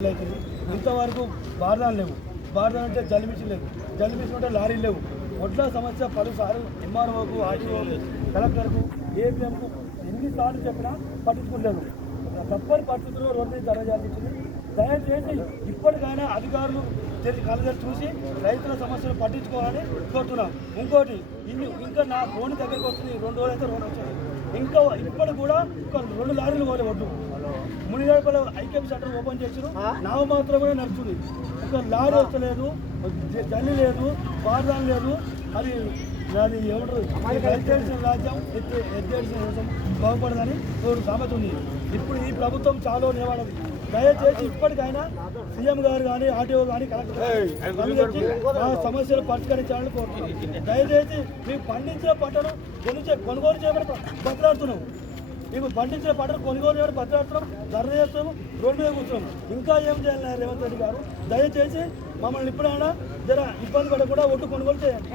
ఇంతవరకు బార్దాలు లేవు. బార్దాలు అంటే జల్మిషన్ లేవు. జల్మిషన్ అంటే లారీలు లేవు. ఒడ్ల సమస్య పలుసార్లు ఎంఆర్ఓకు, ఆర్టీఓకు, కలెక్టర్కు, ఏపీఎంకు ఎన్నిసార్లు చెప్పినా పట్టించుకోలేదు. తప్పని పరిస్థితుల్లో రోడ్డు మీద దరజాల్సింది. దయచేసి ఇప్పటికైనా అధికారులు కళ్ళ చూసి రైతుల సమస్యలు పట్టించుకోవాలని కోరుతున్నాం. ఇంకోటి ఇంకా నా ఫోన్ దగ్గరికి వస్తుంది. 2 రోజులు అయితే రోడ్డు వచ్చింది. ఇంకా ఇప్పటికి కూడా ఒక 2 లారీలు పోలే ఒడ్డు. మునిగడపల ఐక్యం సెంటర్ ఓపెన్ చేసారు. నావ మాత్రమే నడుస్తుంది. ఒక లారీ వస్తలేదు, జల్లి లేదు, బార్దాన్ లేదు. అది ఏమంటారు, ఎత్తేసిన రాజ్యం ఎత్తేసిన దేశం బాగుపడదని ఒక సామెత ఉంది. ఇప్పుడు ఈ ప్రభుత్వం చాలా నిలబడదు. దయచేసి ఇప్పటికైనా సీఎం గారు కానీ, ఆర్టీఓ కానీ, కలెక్టర్ ఆ సమస్యలు పరిష్కరించాలని కోరుతున్నాం. దయచేసి మేము పండించిన పంటను కొనుగోలు చేయమని బతలాడుతున్నాం. మేము పండించిన పంటను కొనుగోలు చేయడం బతలాడుతున్నాం, ధర చేస్తున్నాము, రోడ్డు మీద కూర్చున్నాం. ఇంకా ఏం చేయాలి రేవంత్ రెడ్డి గారు? దయచేసి మమ్మల్ని ఇప్పుడైనా జర ఇబ్బంది పడకుండా ఒడ్డు కొనుగోలు చేయండి.